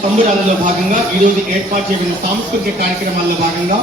సంబరాలలో భాగంగా ఈ రోజు ఏర్పాటు చేయబడిన సాంస్కృతిక కార్యక్రమాల్లో భాగంగా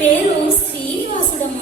పేరు శ్రీనివాసుడమ్మ.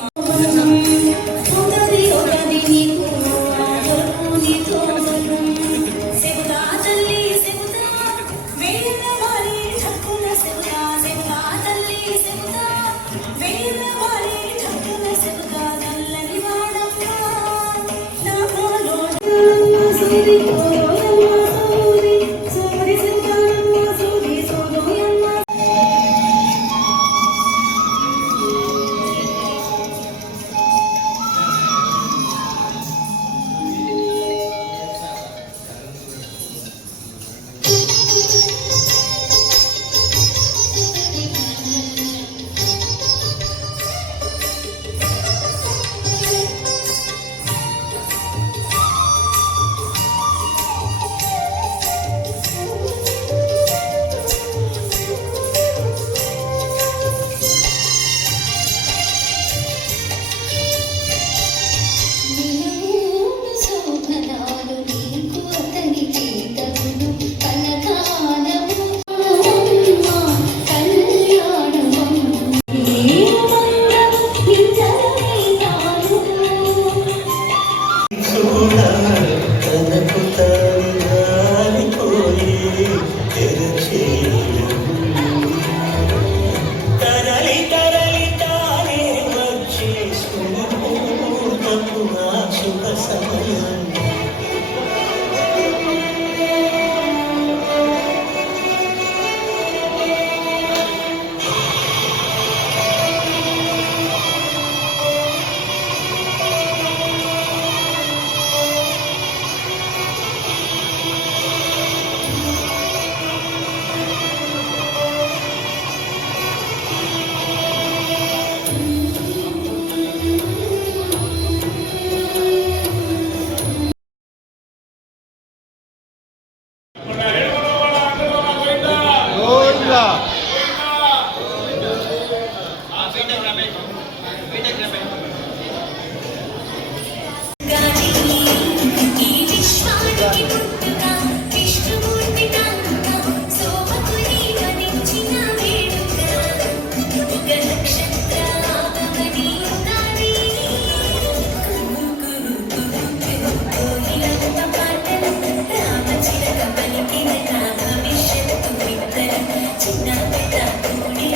చిన్న పెద్ద కూడి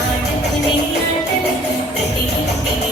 ఆడుకునే ఆటలు ప్రతి ఇంటిని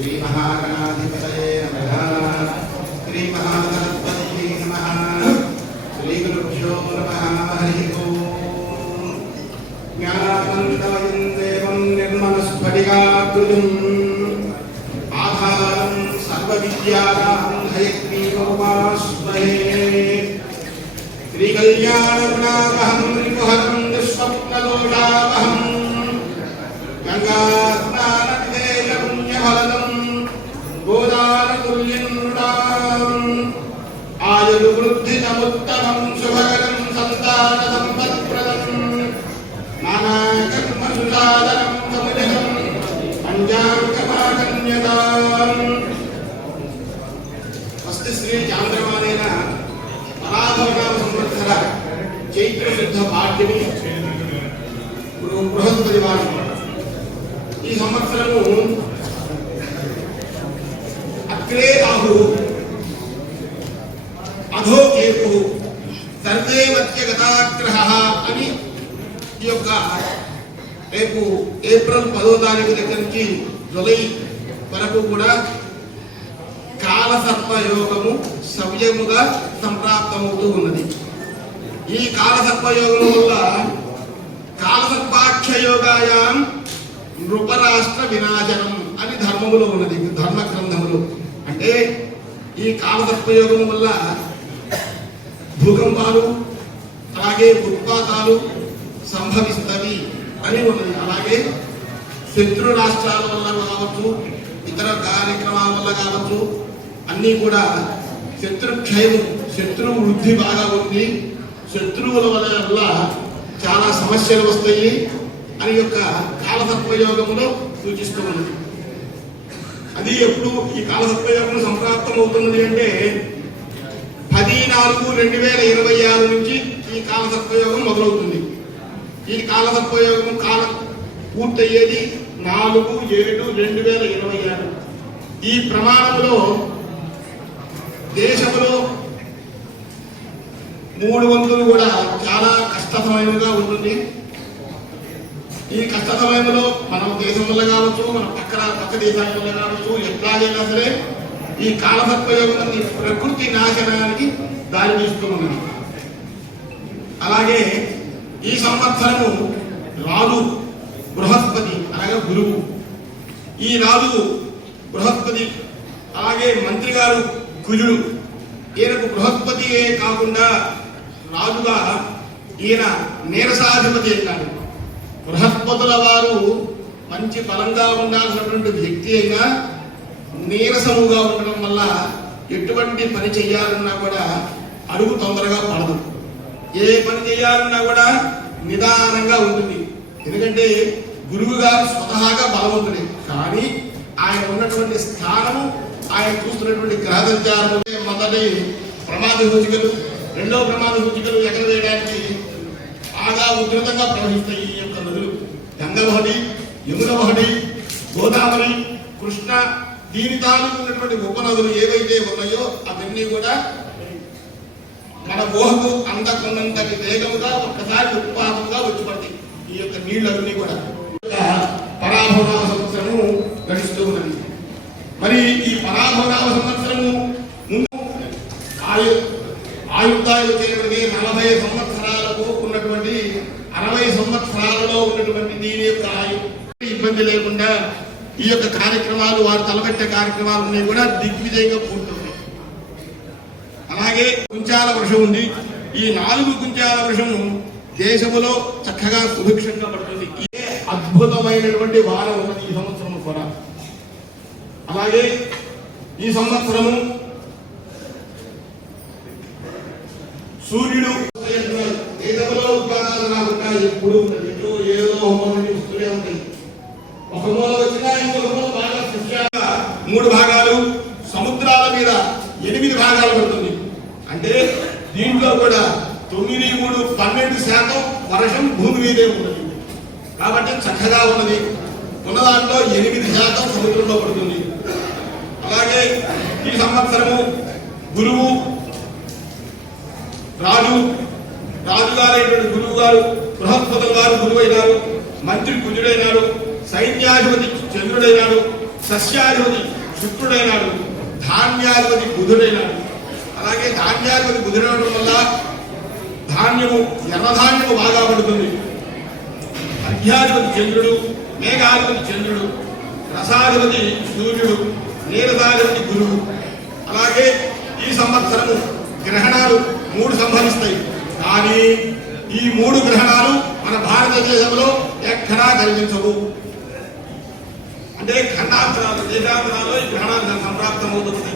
శ్రీ మహాగణాధిపతయే నమః. శ్రీ మహాగణపతయే నమః. శ్రీ గురుభ్యో నమః. హరి ఓం. జ్ఞానానందమయం దేవం నిర్మలస్ఫటికాకృతిం ఆధారం సర్వవిద్యానాం హయగ్రీవోపాస్మహే. శ్రీకళ్యాణగుణావహం రిపుహరం దుఃస్వప్నదోషావహం గంగాస్నానపుణ్యఫలదం గోదానతుల్యం ఆయుర్వృద్ధితముత్తమం శుభకరం సంతాన సంపత్ప్రదం నానాకర్మసుసాదనం సముదితం పంచాంగమాకన్యతాం. స్వస్తి శ్రీ చాంద్రమానేన పరాభవనామ సంవత్సర చైత్ర శుద్ధ పాఠ్యమి బృహస్పతి వారం. ఈ సంవత్సరము అగ్రే రాహు అధో కేతు సర్వే మధ్యగతాగ్రహ అని ఈ యొక్క రేపు ఏప్రిల్ 10వ తారీఖు దగ్గర నుంచి జూలై వరకు కూడా కాలసర్పయోగము సవ్యముగా సంప్రాప్తమవుతూ ఉన్నది. ఈ కాలసర్పయోగము వల్ల కాలసర్పాక్షయోగాయాం నృపరాష్ట్ర వినాశనం అని ధర్మములో ఉన్నది, ధర్మ గ్రంథములు. అంటే ఈ కాలసర్పయోగము వల్ల భూకంపాలు అలాగే ఉత్పాతాలు సంభవిస్తవి అని ఉన్నది. అలాగే శత్రు రాష్ట్రాల వల్ల కావచ్చు, ఇతర కార్యక్రమాల వల్ల కావచ్చు, అన్నీ కూడా శత్రుక్షయము, శత్రువు వృద్ధి బాగా ఉంది, శత్రువుల వల్ల చాలా సమస్యలు వస్తాయి అని యొక్క కాలసర్పయోగములో సూచిస్తూ ఉన్నది. అది ఎప్పుడు ఈ కాలసర్పయోగం సంప్రాప్తం అవుతున్నది అంటే 10/4/2026 నుంచి ఈ కాలసర్పయోగం మొదలవుతుంది. ఈ కాలసర్పయోగం కాలం పూర్తయ్యేది 4/7/2026. ఈ ప్రమాణంలో దేశంలో 3 వంతులు కూడా చాలా కష్ట సమయంగా ఉంటుంది. ఈ కష్ట సమయంలో మన దేశం వల్ల కావచ్చు, మన పక్క దేశాల వల్ల కావచ్చు, ఎట్లాగైనా సరే ఈ కాలసర్పయోగం ప్రకృతి నాశనానికి దారి తీస్తూ ఉన్నది. అలాగే ఈ సంవత్సరము రాజు బృహస్పతి అనగా గురువు. ఈ రాజు బృహస్పతి అలాగే మంత్రి గారు కుజుడు. ఈయనకు బృహస్పతియే కాకుండా రాజుగా ఈయన నీరసాధిపతి అయినాడు. బృహస్పతుల వారు మంచి బలంగా ఉండాల్సినటువంటి వ్యక్తి అయినా నీరసముగా ఉండడం వల్ల ఎటువంటి పని చేయాలన్నా కూడా అడుగు తొందరగా పడదు. ఏ పని చేయాలన్నా కూడా నిదానంగా ఉంటుంది. ఎందుకంటే గురువు గారు స్వతహాగా బలవంతుడే, కానీ ఆయన ఉన్నటువంటి స్థానము, ఆయన చూస్తున్నటువంటి గ్రహ సంచారం, మొదటి ప్రమాద సూచికలు, రెండవ ప్రమాద సూచికలు ఎగరవేయడానికి బాగా ఉధృతంగా ప్రవహిస్తాయి ఈ యొక్క నదులు. గంగా ఒకటి, యమున ఒకటి, గోదావరి, కృష్ణ, దీని తాలూకు ఉన్నటువంటి ఉపనదులు ఏవైతే ఉన్నాయో అవన్నీ కూడా మన ఊహకు అందకున్నంతటి వేగముగా ఒక్కసారి ఉత్పాదంగా వచ్చి పడతాయి. ఈ యొక్క నీళ్ళన్నీ కూడా పరాభవనామ సంవత్సరము గడిస్తూ ఉన్నది. మరి ఈ పరాభవనామ సంవత్సరము ముందు ఆయుర్దాయులు చేయబడి 40 సంవత్సరాలకు ఉన్నటువంటి 60 సంవత్సరాలలో ఉన్నటువంటి దీని యొక్క ఇబ్బంది లేకుండా ఈ యొక్క కార్యక్రమాలు, వారు తలపెట్టే కార్యక్రమాలు అన్నీ కూడా దిగ్విజయంగా పూర్తవుతాయి. అలాగే కుంచాల వర్షం ఉంది. ఈ 4 కుంచాల వర్షము దేశములో చక్కగా సుభిక్షంగా పడుతుంది. ఇదే అద్భుతమైనటువంటి వాన ఉన్నది ఈ సంవత్సరము కూడా. అలాగే ఈ సంవత్సరము సూర్యుడు దేశంలో ఉత్పాదాలు రాకుండా ఎప్పుడు ఏదో వస్తూనే ఉంటాయి. ఒక మూల వచ్చినా ఇంకొక మూల బాగా సృష్టిగా 3 భాగాలు, సముద్రాల మీద 8 భాగాలు పడుతుంది. అంటే దీంట్లో కూడా 9, 3, 12% వర్షం భూమి మీదే ఉన్నది. కాబట్టి చక్కగా ఉన్నది. ఉన్న దాంట్లో 8% సముద్రంలో పడుతుంది. అలాగే ఈ సంవత్సరము గురువు రాజుగారైనటువంటి గురువు గారు, బృహస్పతుల గారు గురువు అయినారు, మంత్రి కుజుడైనాడు, సైన్యాధిపతి చంద్రుడైనాడు, సస్యాధిపతి శుక్రుడైనాడు, ధాన్యాధిపతి బుధుడైనాడు. అలాగే ధాన్యాధిపతి బుధుడవడం వల్ల ధాన్యము ఎర్రధాన్యము బాగా పడుతుంది. అర్ఘ్యాధిపతి చంద్రుడు, మేఘాధిపతి చంద్రుడు, రసాధిపతి సూర్యుడు, నీరసాధిపతి గురువు. అలాగే ఈ సంవత్సరము గ్రహణాలు 3 సంభవిస్తాయి. కానీ ఈ 3 గ్రహణాలు మన భారతదేశంలో ఎక్కడా కనిపించవు. అంటే ఖండాంతరాలు, దేశాంతరాల్లో ఈ గ్రహణాలు సంప్రాప్తం అవుతుంది.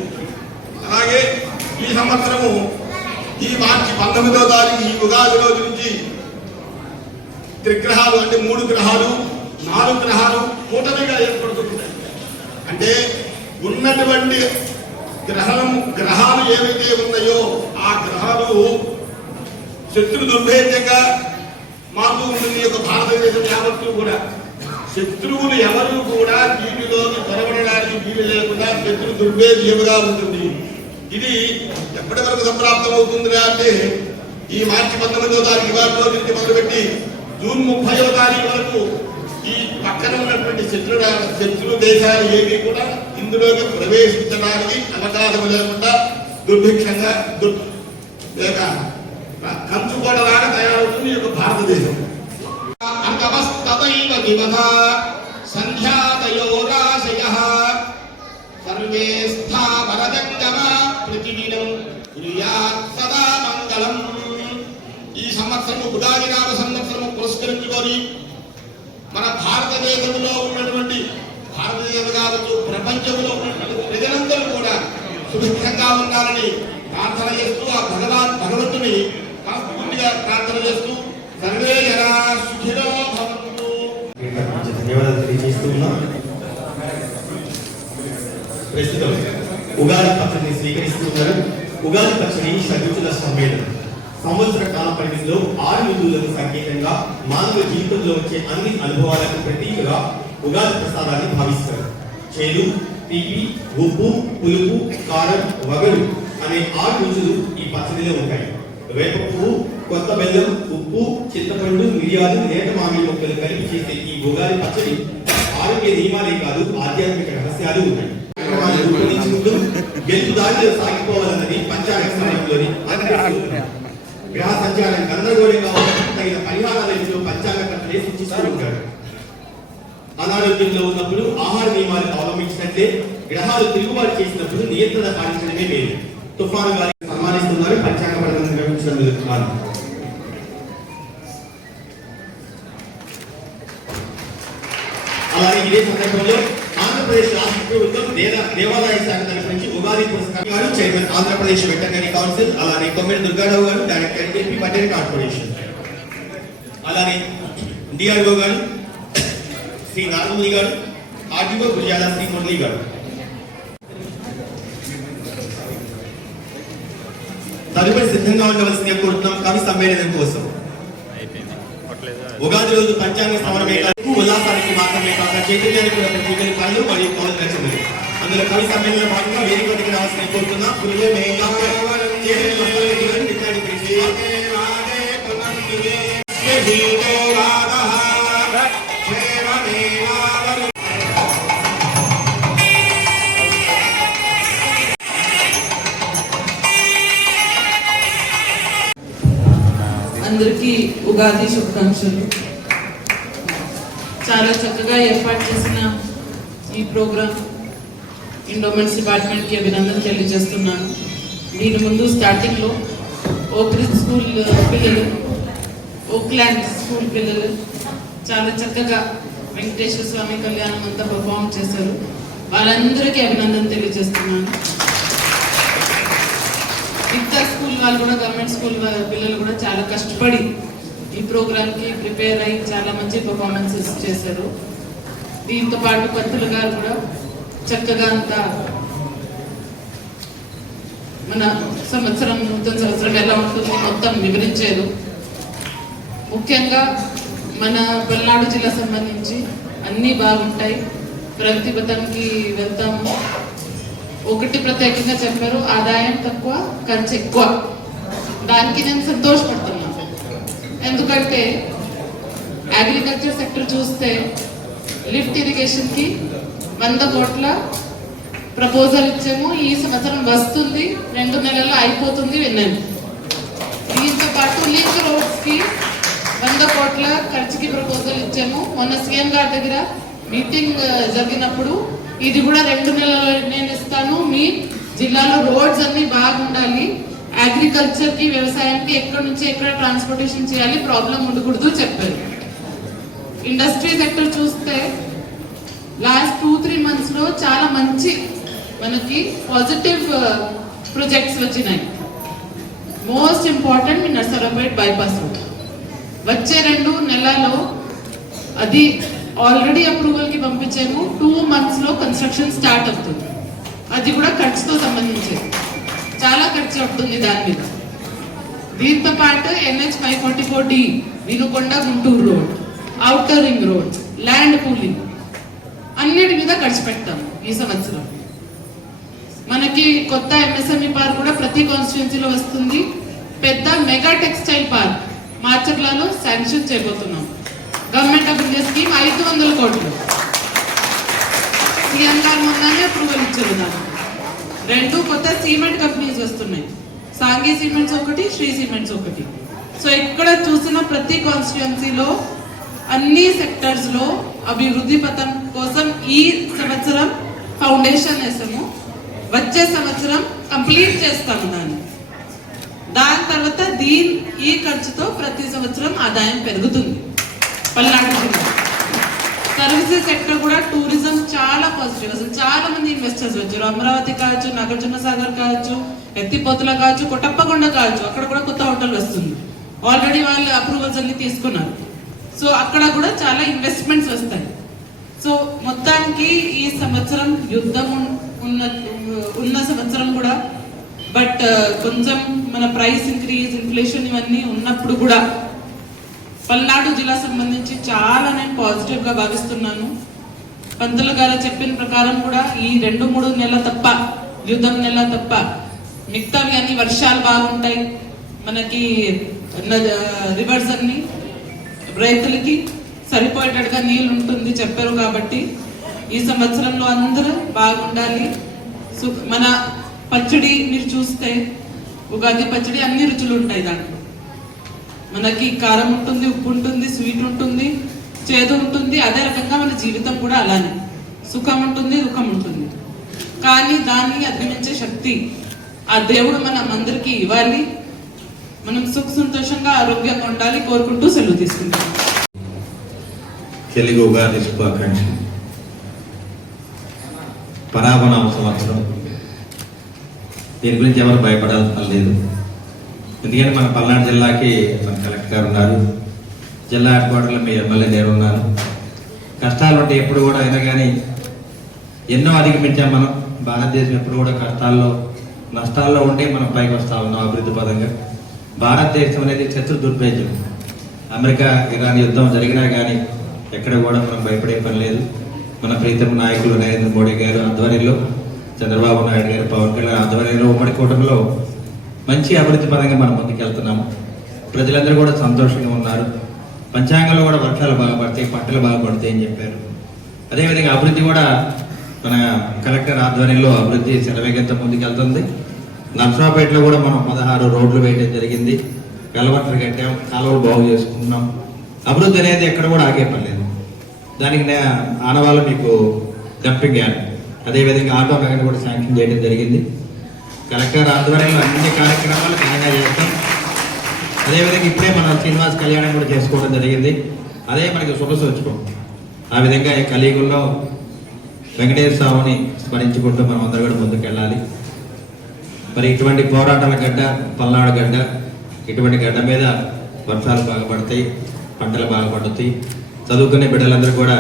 అలాగే ఈ సంవత్సరము ఈ మార్చి 19వ తారీఖు ఈ ఉగాది రోజు నుంచి త్రిగ్రహాలు అంటే 3 గ్రహాలు 4 గ్రహాలు కూటమిగా ఏర్పడుతుంటాయి. అంటే ఉన్నటువంటి గ్రహాలు ఏవైతే ఉన్నాయో ఆ గ్రహాలు శత్రు దుర్భేద్యంగా మారుతూ ఉంటుంది. యొక్క భారతదేశం యావత్తు కూడా శత్రువులు ఎవరు కూడా దీనిలోకి పొరబడడానికి వీలు లేకుండా శత్రు దుర్భేద్యముగా ఉంటుంది. ఇది ఎప్పటి వరకు సంప్రాప్తం అవుతుందిరా అంటే ఈ మార్చి 19వ తారీఖు ఇవాళ రోజు నుంచి మొదలుపెట్టి జూన్ 30వ తారీఖు వరకు ఈ పక్కన ఉన్నటువంటి శత్రు దేశాలు ఏవి కూడా ఇందులోకి ప్రవేశించడానికి అవకాశం లేకుండా దుర్భిక్షంగా లేక కంచుకోవడలాగా తయారవుతుంది ఈ యొక్క భారతదేశం. అంకమస్తదైవ దివః సంధ్యాదయోరాశయః సర్వే స్థావరజంగమ పృథివీనం కుర్యాత్ సదా మంగళం. ఈ సంవత్సరము ఉగాది నామ సంవత్సరము పురస్కరించుకొని మన భారతదేశంలో ఉన్నటువంటి భారతదేశం కావచ్చు ప్రపంచంలో ఉన్నటువంటి ప్రజలందరూ కూడా సుభిక్షంగా ఉండాలని ప్రార్థన చేస్తూ ఆ భగవంతుని మనస్ఫూర్తిగా ప్రార్థన చేస్తూ సర్వే జనా సుఖినో భవంతు. ధన్యవాదాలు తెలియజేస్తూ ఉన్నాం. ప్రస్తుతం ఉగాది పచ్చడిని స్వీకరిస్తూ ఉన్నారు. ఉగాది పచ్చడి షడ్రుచుల సమ్మేళనం. సంవత్సర కాల పరిధిలో 6 ఋతువులకు సంకేతంగా మానవ జీవితంలో వచ్చే అన్ని అనుభవాలకు ప్రతీకగా ఉగాది ప్రసాదాన్ని భావిస్తారు. చేదు, తీపి, ఉప్పు, పులుపు, కారం, వగరు అనే 6 రుచులు ఈ పచ్చడిలో ఉంటాయి. వేప పువ్వు, కొత్త బెల్లం, ఉప్పు, చింతపండు, మిరియాలు, లేత మామిడి మొక్కలు కలిపి చేసే ఈ ఉగాది పచ్చడి ఆరోగ్య నియమాలే కాదు ఆధ్యాత్మిక రహస్యాలు ఉన్నాయి. రూపొందించుకుంటూ గెలుపు దారిలో సాగిపోవాలన్నది పంచాంగ స్థానంలోని గ్రహ సంచారం గందరగోళంగా తగిన పరిహారాలలో పంచాంగకర్తలే సూచిస్తూ ఉంటారు. అనారోగ్యంలో ఉన్నప్పుడు ఆహార నియమాలు అవలంబించినట్లే గ్రహాలు తిరుగుబాటు చేసినప్పుడు నియంత్రణ పాటించడమే మేలు. తుఫాను గారికి సన్మానిస్తున్నారు పంచాంగ పఠనం నిర్వహించడం. అలాగే ఇదే సందర్భంలో ఆంధ్రప్రదేశ్ రాష్ట్ర ప్రభుత్వం దేవాదాయ శాఖ తరఫు నుంచి ఉగాది పురస్కారం చైర్మన్ ఆంధ్రప్రదేశ్ వెటర్నరీ కౌన్సిల్, అలానే కొమ్మిడి దుర్గారావు గారు డైరెక్టర్ ఏపీ పటేల్ కార్పొరేషన్, అలానే డిఆర్ఓ గారు శ్రీ నారముని గారు, ఆర్డీఓ గురియాల శ్రీ మురళి గారు. తదుపరి సిద్ధంగా ఉండవలసిన కోరుతున్నాం కవి సమ్మేళనం కోసం. ఉగాది రోజు పంచాంగ శ్రవణమే కాదు ఉల్లాసానికి మాత్రమే కాక చైతన్యానికి కూడా ప్రతీకలు కళ్ళు మరియు కవులు రచనలు. అందులో కవి సమ్మేళనంలో భాగంగా వేదిక వద్దకు రావాల్సిన కోరుతున్నా అందరికీ ఉగాది శుభాకాంక్షలు. చాలా చక్కగా ఏర్పాటు చేసిన ఈ ప్రోగ్రామ్ ఎండోమెంట్స్ డిపార్ట్మెంట్కి అభినందన తెలియజేస్తున్నాను. దీని ముందు స్టార్టింగ్లో ఓక్రిడ్జ్ స్కూల్ పిల్లలు, ఓక్లాండ్ స్కూల్ పిల్లలు చాలా చక్కగా వెంకటేశ్వర స్వామి కళ్యాణం అంతా పర్ఫామ్ చేశారు. వాళ్ళందరికీ అభినందన తెలియజేస్తున్నాను. మిగతా స్కూల్ వాళ్ళు కూడా, గవర్నమెంట్ స్కూల్ పిల్లలు కూడా చాలా కష్టపడి ఈ ప్రోగ్రామ్కి ప్రిపేర్ అయ్యి చాలా మంచి పర్ఫార్మెన్సెస్ చేశారు. దీంతో పాటు పంతులు గారు కూడా చక్కగా అంతా మన సంవత్సరం, నూతన సంవత్సరం ఎలా ఉంటుంది మొత్తం వివరించారు. ముఖ్యంగా మన పల్నాడు జిల్లా సంబంధించి అన్నీ బాగుంటాయి. ప్రగతి పథంకి వెళ్తాము. ఒకటి ప్రత్యేకంగా చెప్పారు, ఆదాయం తక్కువ ఖర్చు ఎక్కువ. దానికి నేను సంతోషపడుతున్నాను. ఎందుకంటే అగ్రికల్చర్ సెక్టర్ చూస్తే లిఫ్ట్ ఇరిగేషన్కి 100 కోట్ల ప్రపోజల్ ఇచ్చాము. ఈ సంవత్సరం వస్తుంది, 2 నెలల్లో అయిపోతుంది విన్నాను. దీంతో పాటు లింక్ రోడ్స్ కి 100 కోట్ల ఖర్చుకి ప్రపోజల్ ఇచ్చాము. మొన్న సీఎం గారి దగ్గర మీటింగ్ జరిగినప్పుడు ఇది కూడా 2 నెలల్లో నేను ఇస్తాను, మీ జిల్లాలో రోడ్స్ అన్ని బాగుండాలి, అగ్రికల్చర్ కి వ్యవసాయానికి ఎక్కడి నుంచి ఎక్కడ ట్రాన్స్పోర్టేషన్ చేయాలి, ప్రాబ్లం ఉండకూడదు చెప్పారు. ఇండస్ట్రీ సెక్టర్ చూస్తే లాస్ట్ 2-3 మంత్స్ లో చాలా మంచి మనకి పాజిటివ్ ప్రాజెక్ట్స్ వచ్చినాయి. మోస్ట్ ఇంపార్టెంట్ మీ నర్సరావుపేట బైపాస్ రోడ్ వచ్చే 2 నెలల్లో అది ఆల్రెడీ అప్రూవల్ కి పంపించాము. 2 months లో కన్స్ట్రక్షన్ స్టార్ట్ అవుతుంది. అది కూడా ఖర్చుతో సంబంధించింది, చాలా ఖర్చు అవుతుంది దాని మీద. దీంతో పాటు NH 544D Vinukonda Guntur road, outer ring road, land pooling అన్నిటి మీద ఖర్చు పెడతాం ఈ సంవత్సరం. మనకి కొత్త MSME పార్క్ కూడా ప్రతి కాన్స్టిట్యున్సీలో వస్తుంది. పెద్ద మెగా టెక్స్టైల్ పార్క్ మార్చర్లలో శాంక్షన్ చేయబోతున్నాం. గవర్నమెంట్ ఆఫ్ ఇండియా స్కీమ్ 500 కోట్లు. సీఎం గారు మొన్ననే అప్రూవల్ ఇచ్చారు. దాన్ని 2 కొత్త సిమెంట్ కంపెనీస్ వస్తున్నాయి, సాంఘీ సిమెంట్స్ ఒకటి, శ్రీ సిమెంట్స్ ఒకటి. సో ఎక్కడ చూసిన ప్రతి కాన్స్టిట్యున్సీలో అన్ని సెక్టర్స్ లో అభివృద్ధి పథం కోసం ఈ సంవత్సరం ఫౌండేషన్ వేసాము. వచ్చే సంవత్సరం కంప్లీట్ చేస్తాము దాని తర్వాత ఈ ఖర్చుతో ప్రతి సంవత్సరం ఆదాయం పెరుగుతుంది. పల్నాడు జిల్లా సర్వీసెస్ సెక్టర్ కూడా టూరిజం చాలా పాజిటివ్. అసలు చాలా మంది ఇన్వెస్టర్స్ వచ్చారు. అమరావతి కావచ్చు, నాగార్జున సాగర్ కావచ్చు, ఎత్తిపోతుల కావచ్చు, కొట్టప్పకొండ కావచ్చు, అక్కడ కూడా కొత్త హోటల్ వస్తుంది. ఆల్రెడీ వాళ్ళు అప్రూవల్స్ అన్ని తీసుకున్నారు. సో అక్కడ కూడా చాలా ఇన్వెస్ట్మెంట్స్ వస్తాయి. సో మొత్తానికి ఈ సంవత్సరం యుద్ధం ఉన్న సంవత్సరం కూడా, బట్ కొంచెం మన ప్రైస్ ఇంక్రీజ్, ఇన్ఫ్లేషన్ ఇవన్నీ ఉన్నప్పుడు కూడా పల్నాడు జిల్లా సంబంధించి చాలా నేను పాజిటివ్ గా భావిస్తున్నాను. పంతులు గారు చెప్పిన ప్రకారం కూడా ఈ 2-3 నెలల తప్ప, యుద్ధం నెల తప్ప మిగతావి అన్ని వర్షాలు బాగుంటాయి, మనకి రివర్స్ అన్ని రైతులకి సరిపోయేటట్టుగా నీళ్ళు ఉంటుంది చెప్పారు. కాబట్టి ఈ సంవత్సరంలో అందరూ బాగుండాలి. మన పచ్చడి మీరు చూస్తే ఉగాది పచ్చడి అన్ని రుచులు ఉంటాయి. దాంట్లో మనకి కారం ఉంటుంది, ఉప్పు ఉంటుంది, స్వీట్ ఉంటుంది, చేదు ఉంటుంది. అదే రకంగా మన జీవితం కూడా అలానే సుఖం ఉంటుంది, దుఃఖం ఉంటుంది. కానీ దాన్ని అధిగమించే శక్తి ఆ దేవుడు మనం అందరికీ ఇవ్వాలి. మనం సుఖ సంతోషంగా ఆరోగ్యంగా ఉండాలి కోరుకుంటూ సెలవు తీసుకుంటాం. తెలుగు ఉగాది శుభాకాంక్షలు. పరాభనామ సంవత్సరం, దీని గురించి ఎవరు భయపడాల్సిన లేదు. ఎందుకంటే మన పల్నాడు జిల్లాకి మన కలెక్టర్ గారు ఉన్నారు, జిల్లా హెడ్ క్వార్టర్లో మీ ఎమ్మెల్యే నేను ఉన్నాను. కష్టాలు ఉంటే ఎప్పుడు కూడా అయినా కానీ ఎన్నో అధిగమించాం మనం. భారతదేశం ఎప్పుడు కూడా కష్టాల్లో నష్టాల్లో ఉంటే మనం పైకి వస్తూ ఉన్నాం అభివృద్ధి పదంగా. భారతదేశం అనేది శత్రు దుర్భేద్యం. అమెరికా ఇరాన్ యుద్ధం జరిగినా కానీ ఎక్కడ కూడా మనం భయపడే పని లేదు. మన ప్రీతమ నాయకులు నరేంద్ర మోడీ గారు ఆధ్వర్యంలో, చంద్రబాబు నాయుడు గారు, పవన్ కళ్యాణ్ ఆధ్వర్యంలో ఉమ్మడి కూటమిలో మంచి అభివృద్ధి పరంగా మనం ముందుకెళ్తున్నాము. ప్రజలందరూ కూడా సంతోషంగా ఉన్నారు. పంచాంగంలో కూడా వర్షాలు బాగా పడతాయి, పంటలు బాగా పడతాయి అని చెప్పారు. అదేవిధంగా అభివృద్ధి కూడా మన కలెక్టర్ ఆధ్వర్యంలో అభివృద్ధి శరవేగంతో ముందుకెళ్తుంది. నర్సరావుపేటలో కూడా మనం 16 రోడ్లు వేయడం జరిగింది, వెలవట్లు కట్టాం, కాలువలు బాగు చేసుకుంటున్నాం. అభివృద్ధి అనేది ఎక్కడ కూడా ఆగే పని లేదు. దానికి ఆనవాళ్ళు మీకు డంపింగ్ యార్డ్, అదేవిధంగా ఆటో నగర్ కూడా శాంక్షన్ చేయడం జరిగింది. కలెక్టర్ ఆధ్వర్యంలో అన్ని కార్యక్రమాలు ఘనంగా చేస్తాం. అదేవిధంగా ఇప్పుడే మనం శ్రీనివాస్ కళ్యాణం కూడా చేసుకోవడం జరిగింది. అదే మనకి శుభసూచకం. ఆ విధంగా ఈ కలియుగంలో వెంకటేశ్వర స్వామిని స్మరించుకుంటూ మనం అందరూ కూడా ముందుకెళ్ళాలి. మరి ఇటువంటి పోరాటాల గడ్డ పల్నాడు గడ్డ, ఇటువంటి గడ్డ మీద వర్షాలు బాగా పడతాయి, పంటలు బాగా పడుతాయి. చదువుకునే బిడ్డలందరూ కూడా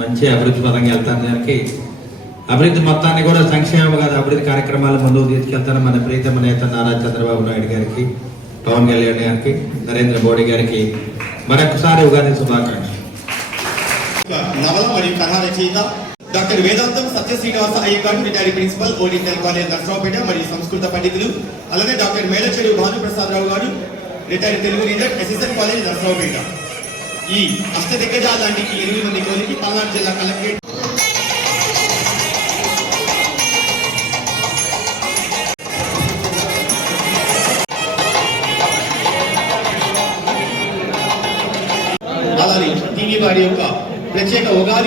మంచి అభివృద్ధి పదంగా వెళ్తారు. దానికి అభివృద్ధి మొత్తాన్ని కూడా సంక్షేమం కాదు అభివృద్ధి కార్యక్రమాలు ముందుకు తీసుకెళ్తాను. మన ప్రీతమ నేత నారా చంద్రబాబు నాయుడు గారికి, పవన్ కళ్యాణ్ గారికి, నరేంద్ర మోడీ గారికి మరొకసారి ఉగాది శుభాకాంక్షలు. నవల మరియు కథా రచయిత డాక్టర్ వేదాంతం సత్య శ్రీనివాస అయ్యగారు, retired principal oriental college Narasaraopet మరియు సంస్కృత పండితులు. అలానే డాక్టర్ మేలచెడు భానుప్రసాదరావు గారు, retired Telugu reader, assistant college Narasaraopet. ఈ అష్టదిగ్గజాల లాంటి 8 మంది కోలికి పల్నాడు జిల్లా కలెక్టరేట్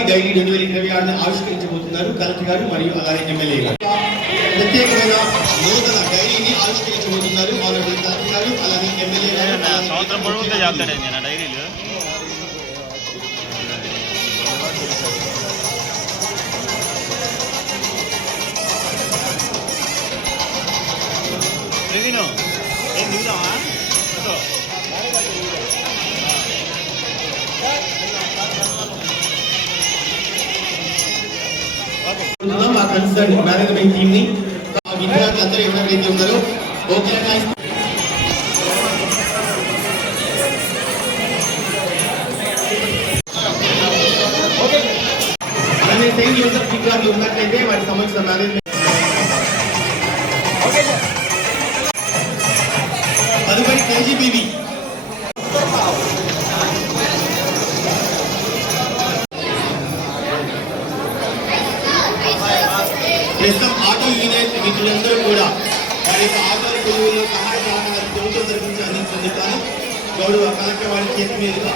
ఉగాది డైరీ 2026 ఆవిష్కరించబోతున్నారు కలెక్టర్ గారు మరియు అలాగే ఎమ్మెల్యే గారు. ప్రత్యేకమైన నూతన డైరీని ఆవిష్కరించబోతున్నారు ఆల్రెడీ కలెక్టర్ గారు అలాగే ఎమ్మెల్యే గారు. సంవత్సరం పొడవుతా చెప్తాడండి నా డైరీలు. ప్రవీణు ఏం దిగుదామా? మా కన్సర్న్ మేనేజ్మెంట్ టీమ్ ని విద్యార్థులందరూ ఎవరైతే ఉన్నారో ఓకే అలానే సెయింట్ జోసెఫ్ విద్యార్థులు ఉన్నట్లయితే వాటికి సంబంధించిన మేనేజ్మెంట్ తదుపరి కేజీబీవీ ప్రస్తుతం ఆటో యూనియన్ మిత్రులందరూ కూడా వారి యొక్క ఆటోల కొనుగోలు సహాయ సహకారాలు ప్రభుత్వం తరఫు నుంచి అందించేందుకు గౌరవ కలెక్టర్ వారి చేతి మీదుగా